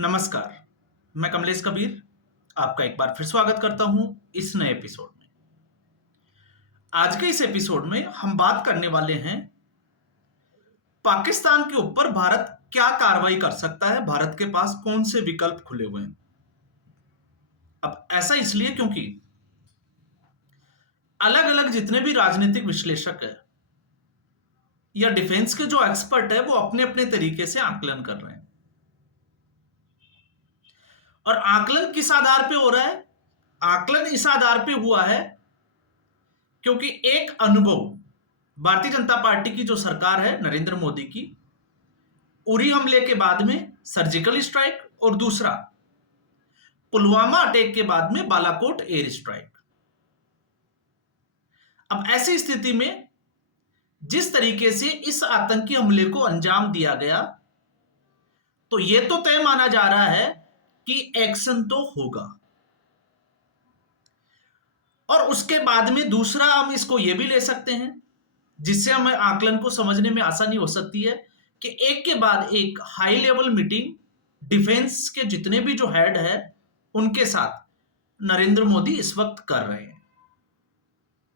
नमस्कार, मैं कमलेश कबीर आपका एक बार फिर स्वागत करता हूं इस नए एपिसोड में। आज के इस एपिसोड में हम बात करने वाले हैं पाकिस्तान के ऊपर भारत क्या कार्रवाई कर सकता है, भारत के पास कौन से विकल्प खुले हुए हैं। अब ऐसा इसलिए क्योंकि अलग-अलग जितने भी राजनीतिक विश्लेषक हैं या डिफेंस के जो एक्सपर्ट है वो अपने-अपने तरीके से आकलन कर रहे हैं। और आकलन किस आधार पे हो रहा है? आकलन इस आधार पे हुआ है क्योंकि एक अनुभव भारतीय जनता पार्टी की जो सरकार है नरेंद्र मोदी की, उरी हमले के बाद में सर्जिकल स्ट्राइक और दूसरा पुलवामा अटैक के बाद में बालाकोट एयर स्ट्राइक। अब ऐसी स्थिति में जिस तरीके से इस आतंकी हमले को अंजाम दिया गया, तो यह तो तय माना जा रहा है कि एक्शन तो होगा। और उसके बाद में दूसरा हम इसको यह भी ले सकते हैं जिससे हमें आकलन को समझने में आसानी हो सकती है कि एक के बाद एक हाई लेवल मीटिंग डिफेंस के जितने भी जो हेड है उनके साथ नरेंद्र मोदी इस वक्त कर रहे हैं।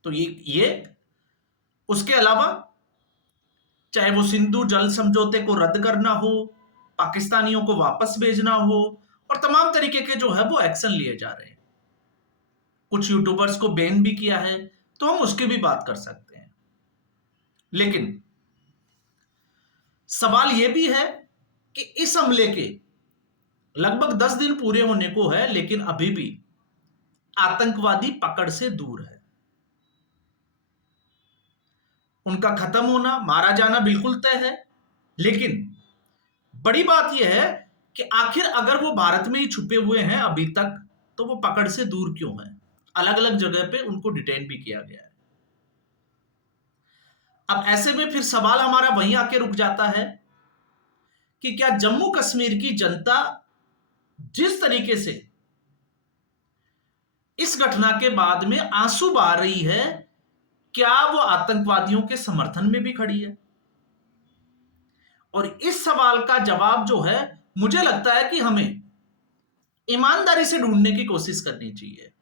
तो ये उसके अलावा चाहे वो सिंधु जल समझौते को रद्द करना हो, पाकिस्तानियों को वापस भेजना हो, और तमाम तरीके के जो है वो एक्शन लिए जा रहे हैं। कुछ यूट्यूबर्स को बैन भी किया है, तो हम उसकी भी बात कर सकते हैं। लेकिन सवाल यह भी है कि इस हमले के लगभग 10 दिन पूरे होने को है, लेकिन अभी भी आतंकवादी पकड़ से दूर है। उनका खत्म होना, मारा जाना बिल्कुल तय है, लेकिन बड़ी बात यह है कि आखिर अगर वो भारत में ही छुपे हुए हैं अभी तक, तो वो पकड़ से दूर क्यों हैं? अलग अलग जगह पे उनको डिटेन भी किया गया है। अब ऐसे में फिर सवाल हमारा वहीं आके रुक जाता है कि क्या जम्मू कश्मीर की जनता जिस तरीके से इस घटना के बाद में आंसू बहा रही है, क्या वो आतंकवादियों के समर्थन में भी खड़ी है? और इस सवाल का जवाब जो है, मुझे लगता है कि हमें ईमानदारी से ढूंढने की कोशिश करनी चाहिए।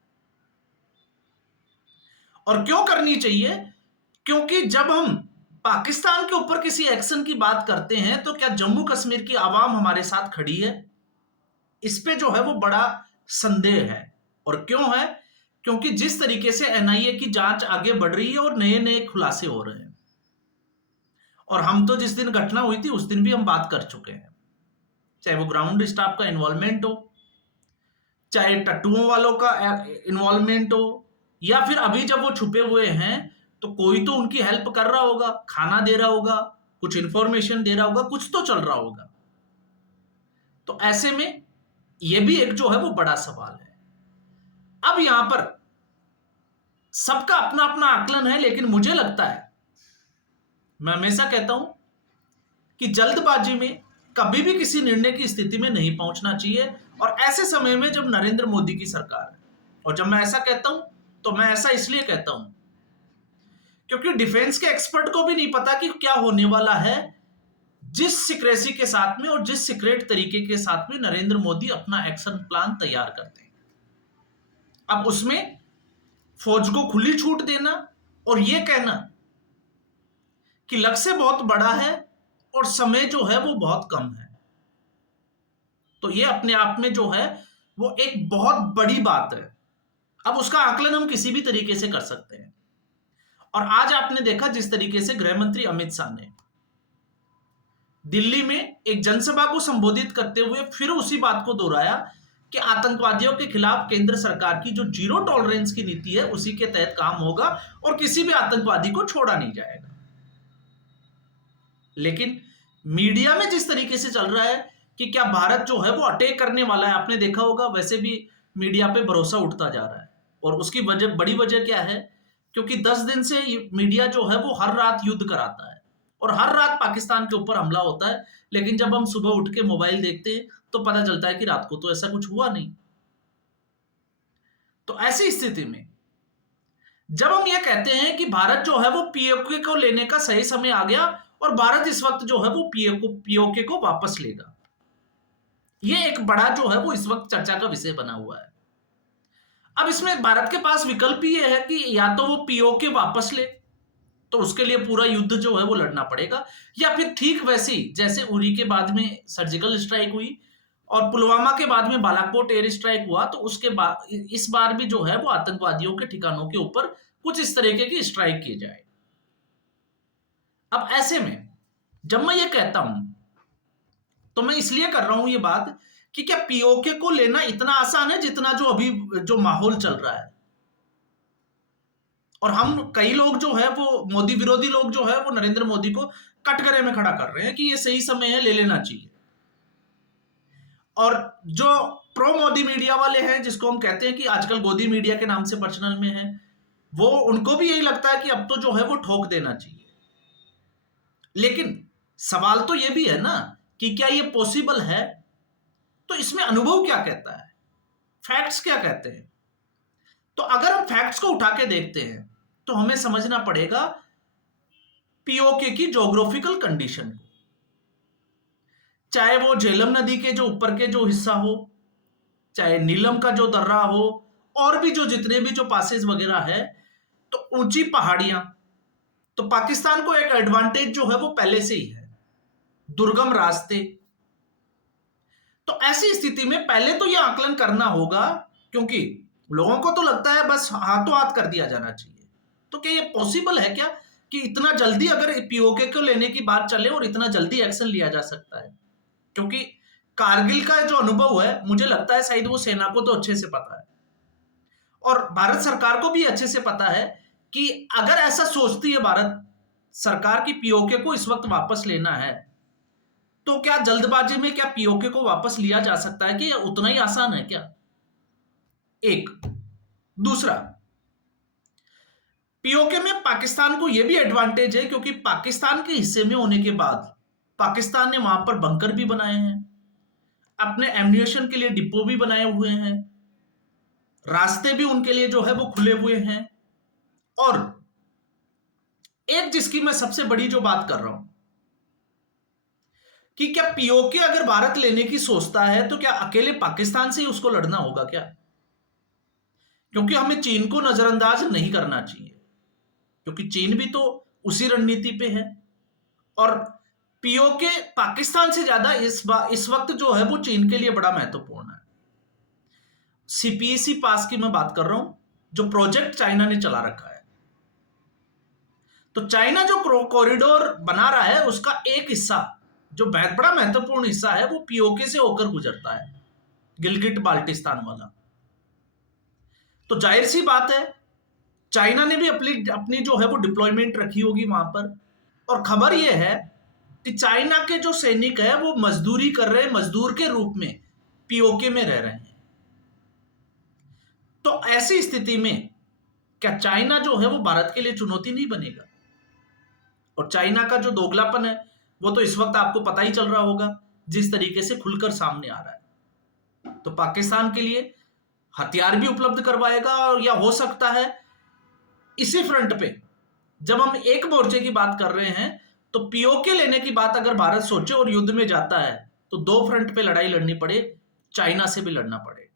और क्यों करनी चाहिए? क्योंकि जब हम पाकिस्तान के ऊपर किसी एक्शन की बात करते हैं, तो क्या जम्मू कश्मीर की आवाम हमारे साथ खड़ी है? इस पे जो है वो बड़ा संदेह है। और क्यों है? क्योंकि जिस तरीके से एनआईए की जांच आगे बढ़ रही है और नए नए खुलासे हो रहे हैं, और हम तो जिस दिन घटना हुई थी उस दिन भी हम बात कर चुके हैं, चाहे वो ग्राउंड स्टाफ का इन्वॉल्वमेंट हो, चाहे टट्टुओं वालों का इन्वॉल्वमेंट हो, या फिर अभी जब वो छुपे हुए हैं तो कोई तो उनकी हेल्प कर रहा होगा, खाना दे रहा होगा, कुछ इंफॉर्मेशन दे रहा होगा, कुछ तो चल रहा होगा। तो ऐसे में यह भी एक जो है वो बड़ा सवाल है। अब यहां पर सबका अपना अपना आकलन है, लेकिन मुझे लगता है, मैं हमेशा कहता हूं कि जल्दबाजी में कभी भी किसी निर्णय की स्थिति में नहीं पहुंचना चाहिए। और ऐसे समय में जब नरेंद्र मोदी की सरकार है, और जब मैं ऐसा कहता हूं तो मैं ऐसा इसलिए कहता हूं क्योंकि डिफेंस के एक्सपर्ट को भी नहीं पता कि क्या होने वाला है, जिस सिक्रेसी के साथ में और जिस सीक्रेट तरीके के साथ में नरेंद्र मोदी अपना एक्शन प्लान तैयार करते हैं। अब उसमें फौज को खुली छूट देना और यह कहना कि लक्ष्य बहुत बड़ा है और समय जो है वो बहुत कम है, तो यह अपने आप में जो है वो एक बहुत बड़ी बात है। अब उसका आकलन हम किसी भी तरीके से कर सकते हैं। और आज आपने देखा जिस तरीके से गृह मंत्री अमित शाह ने दिल्ली में एक जनसभा को संबोधित करते हुए फिर उसी बात को दोहराया कि आतंकवादियों के खिलाफ केंद्र सरकार की जो जीरो टॉलरेंस की नीति है उसी के तहत काम होगा और किसी भी आतंकवादी को छोड़ा नहीं जाएगा। लेकिन मीडिया में जिस तरीके से चल रहा है कि क्या भारत जो है वो अटैक करने वाला है, आपने देखा होगा, वैसे भी मीडिया पे भरोसा उठता जा रहा है। और उसकी वजह, बड़ी वजह क्या है? क्योंकि 10 दिन से मीडिया जो है वो हर रात युद्ध कराता है और हर रात पाकिस्तान के ऊपर हमला होता है, लेकिन जब हम सुबह उठ के मोबाइल देखते हैं तो पता चलता है कि रात को तो ऐसा कुछ हुआ नहीं। तो ऐसी स्थिति में जब हम यह कहते हैं कि भारत जो है वो पीओके को लेने का सही समय आ गया और भारत इस वक्त जो है वो पीओके को वापस लेगा, ये एक बड़ा जो है वो इस वक्त चर्चा का विषय बना हुआ है। अब इसमें भारत के पास विकल्प ये है कि या तो वो पीओके वापस ले, तो उसके लिए पूरा युद्ध जो है वो लड़ना पड़ेगा, या फिर ठीक वैसी जैसे उरी के बाद में सर्जिकल स्ट्राइक हुई और पुलवामा के बाद में बालाकोट एयर स्ट्राइक हुआ, तो उसके बाद इस बार भी जो है वो आतंकवादियों के ठिकानों के ऊपर कुछ इस तरीके की स्ट्राइक की जाए। अब ऐसे में जब मैं ये कहता हूं तो मैं इसलिए कर रहा हूं ये बात कि क्या पीओके को लेना इतना आसान है जितना जो अभी जो माहौल चल रहा है। और हम कई लोग जो है वो मोदी विरोधी लोग जो है वो नरेंद्र मोदी को कटघरे में खड़ा कर रहे हैं कि ये सही समय है, ले लेना चाहिए। और जो प्रो मोदी मीडिया वाले हैं, जिसको हम कहते हैं कि आजकल गोदी मीडिया के नाम से पर्सनल में है, वो उनको भी यही लगता है कि अब तो जो है वो ठोक देना चाहिए। लेकिन सवाल तो ये भी है ना कि क्या ये पॉसिबल है? तो इसमें अनुभव क्या कहता है, फैक्ट्स क्या कहते हैं? तो अगर हम फैक्ट्स को उठा के देखते हैं तो हमें समझना पड़ेगा पीओके की ज्योग्राफिकल कंडीशन को। चाहे वो झेलम नदी के जो ऊपर के जो हिस्सा हो, चाहे नीलम का जो दर्रा हो, और भी जो जितने भी जो पासेस वगैरह है, तो ऊंची पहाड़ियां, तो पाकिस्तान को एक एडवांटेज जो है वो पहले से ही है, दुर्गम रास्ते। तो ऐसी स्थिति में पहले तो यह आकलन करना होगा, क्योंकि लोगों को तो लगता है बस हाथों हाथ कर दिया जाना चाहिए। तो क्या ये पॉसिबल है क्या कि इतना जल्दी अगर पीओके को लेने की बात चले और इतना जल्दी एक्शन लिया जा सकता है? क्योंकि कारगिल का जो अनुभव है, मुझे लगता है शायद वो सेना को तो अच्छे से पता है और भारत सरकार को भी अच्छे से पता है कि अगर ऐसा सोचती है भारत सरकार की पीओके को इस वक्त वापस लेना है, तो क्या जल्दबाजी में क्या पीओके को वापस लिया जा सकता है? कि उतना ही आसान है क्या? एक दूसरा, पीओके में पाकिस्तान को यह भी एडवांटेज है क्योंकि पाकिस्तान के हिस्से में होने के बाद पाकिस्तान ने वहां पर बंकर भी बनाए हैं, अपने एम्यूनिशन के लिए डिपो भी बनाए हुए हैं, रास्ते भी उनके लिए जो है वो खुले हुए हैं। और एक जिसकी मैं सबसे बड़ी जो बात कर रहा हूं कि क्या पीओके अगर भारत लेने की सोचता है तो क्या अकेले पाकिस्तान से ही उसको लड़ना होगा क्या? क्योंकि हमें चीन को नजरअंदाज नहीं करना चाहिए, क्योंकि चीन भी तो उसी रणनीति पे है। और पीओके पाकिस्तान से ज्यादा इस वक्त जो है वो चीन के लिए बड़ा महत्वपूर्ण है। सीपीईसी पास की मैं बात कर रहा हूं, जो प्रोजेक्ट चाइना ने चला रखा है। तो चाइना जो कॉरिडोर बना रहा है उसका एक हिस्सा जो बहुत बड़ा महत्वपूर्ण हिस्सा है वो पीओके से होकर गुजरता है, गिलगिट बाल्टिस्तान वाला। तो जाहिर सी बात है चाइना ने भी अपनी अपनी जो है वो डिप्लॉयमेंट रखी होगी वहां पर। और खबर यह है कि चाइना के जो सैनिक है वो मजदूरी कर रहे हैं, मजदूर के रूप में पीओके में रह रहे हैं। तो ऐसी स्थिति में क्या चाइना जो है वो भारत के लिए चुनौती नहीं बनेगा? और चाइना का जो दोगलापन है वो तो इस वक्त आपको पता ही चल रहा होगा, जिस तरीके से खुलकर सामने आ रहा है। तो पाकिस्तान के लिए हथियार भी उपलब्ध करवाएगा, और या हो सकता है इसी फ्रंट पे जब हम एक मोर्चे की बात कर रहे हैं तो पीओके लेने की बात अगर भारत सोचे और युद्ध में जाता है तो दो फ्रंट पे लड़ाई लड़नी पड़े, चाइना से भी लड़ना पड़े।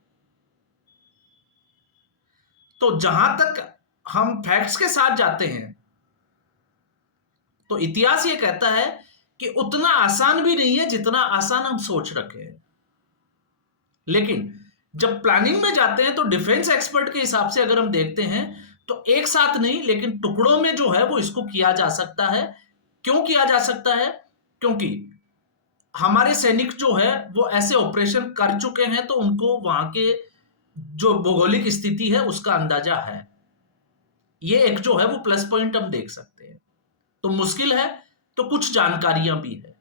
तो जहां तक हम फैक्ट्स के साथ जाते हैं तो इतिहास ये कहता है कि उतना आसान भी नहीं है जितना आसान हम सोच रखे हैं। लेकिन जब प्लानिंग में जाते हैं तो डिफेंस एक्सपर्ट के हिसाब से अगर हम देखते हैं तो एक साथ नहीं लेकिन टुकड़ों में जो है वो इसको किया जा सकता है। क्यों किया जा सकता है? क्योंकि हमारे सैनिक जो है वो ऐसे ऑपरेशन कर चुके हैं, तो उनको वहां के जो भौगोलिक स्थिति है उसका अंदाजा है। ये एक जो है वो प्लस पॉइंट हम देख सकते हैं। तो मुश्किल है तो कुछ जानकारियां भी है।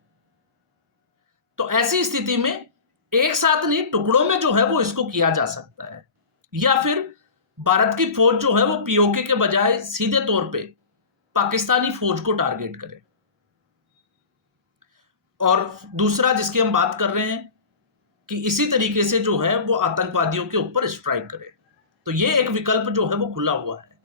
तो ऐसी स्थिति में एक साथ नहीं टुकड़ों में जो है वो इसको किया जा सकता है, या फिर भारत की फौज जो है वो पीओके के बजाय सीधे तौर पे पाकिस्तानी फौज को टारगेट करे। और दूसरा जिसकी हम बात कर रहे हैं कि इसी तरीके से जो है वो आतंकवादियों के ऊपर स्ट्राइक करे। तो ये एक विकल्प जो है वो खुला हुआ है।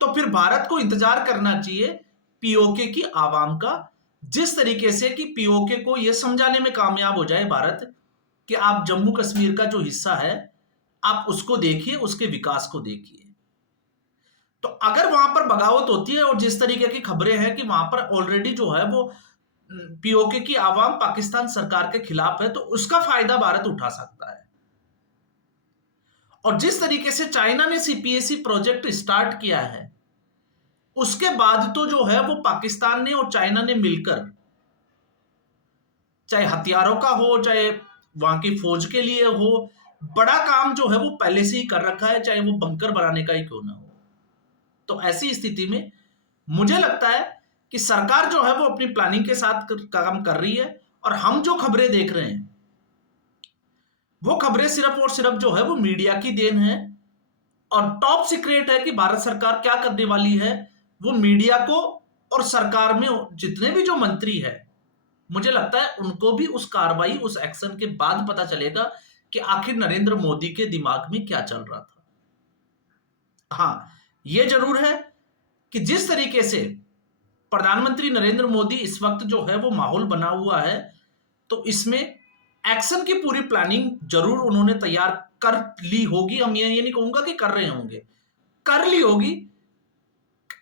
तो फिर भारत को इंतजार करना चाहिए पीओके की आवाम का, जिस तरीके से कि पीओके को यह समझाने में कामयाब हो जाए भारत कि आप जम्मू कश्मीर का जो हिस्सा है आप उसको देखिए, उसके विकास को देखिए। तो अगर वहां पर बगावत होती है और जिस तरीके की खबरें हैं कि वहां पर ऑलरेडी जो है वो पीओके की आवाम पाकिस्तान सरकार के खिलाफ है, तो उसका फायदा भारत उठा सकता है। और जिस तरीके से चाइना ने सीपीएसी प्रोजेक्ट स्टार्ट किया है, उसके बाद तो जो है वो पाकिस्तान ने और चाइना ने मिलकर, चाहे हथियारों का हो, चाहे वहां की फौज के लिए हो, बड़ा काम जो है वो पहले से ही कर रखा है, चाहे वो बंकर बनाने का ही क्यों ना हो। तो ऐसी स्थिति में मुझे लगता है कि सरकार जो है वो अपनी प्लानिंग के साथ काम कर रही है, और हम जो खबरें देख रहे हैं वो खबरें सिर्फ और सिर्फ जो है वो मीडिया की देन है। और टॉप सीक्रेट है कि भारत सरकार क्या करने वाली है, वो मीडिया को और सरकार में जितने भी जो मंत्री है, मुझे लगता है उनको भी उस कार्रवाई, उस एक्शन के बाद पता चलेगा कि आखिर नरेंद्र मोदी के दिमाग में क्या चल रहा था। हाँ, यह जरूर है कि जिस तरीके से प्रधानमंत्री नरेंद्र मोदी इस वक्त जो है वो माहौल बना हुआ है, तो इसमें एक्शन की पूरी प्लानिंग जरूर उन्होंने तैयार कर ली होगी। हम ये नहीं कहूंगा कि कर रहे होंगे, कर ली होगी।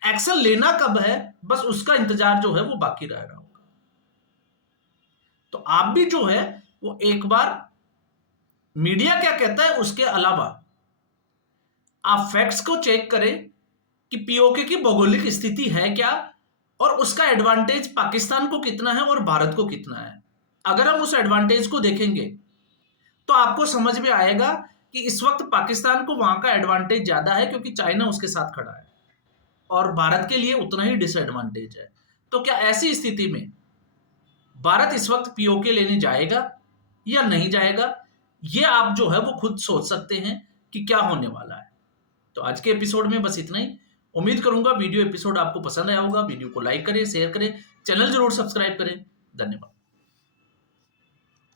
एक्शन लेना कब है, बस उसका इंतजार जो है वो बाकी रह रहा होगा। तो आप भी जो है वो एक बार मीडिया क्या कहता है उसके अलावा आप फैक्ट्स को चेक करें कि पीओके की भौगोलिक स्थिति है क्या, और उसका एडवांटेज पाकिस्तान को कितना है और भारत को कितना है। अगर हम उस एडवांटेज को देखेंगे तो आपको समझ में आएगा कि इस वक्त पाकिस्तान को वहां का एडवांटेज ज्यादा है, क्योंकि चाइना उसके साथ खड़ा है, और भारत के लिए उतना ही डिसएडवांटेज है। तो क्या ऐसी स्थिति में भारत इस वक्त पीओके लेने जाएगा या नहीं जाएगा, ये आप जो है वो खुद सोच सकते हैं कि क्या होने वाला है। तो आज के एपिसोड में बस इतना ही। उम्मीद करूंगा वीडियो एपिसोड आपको पसंद आया होगा। वीडियो को लाइक करें, शेयर करें, चैनल जरूर सब्सक्राइब करें। धन्यवाद।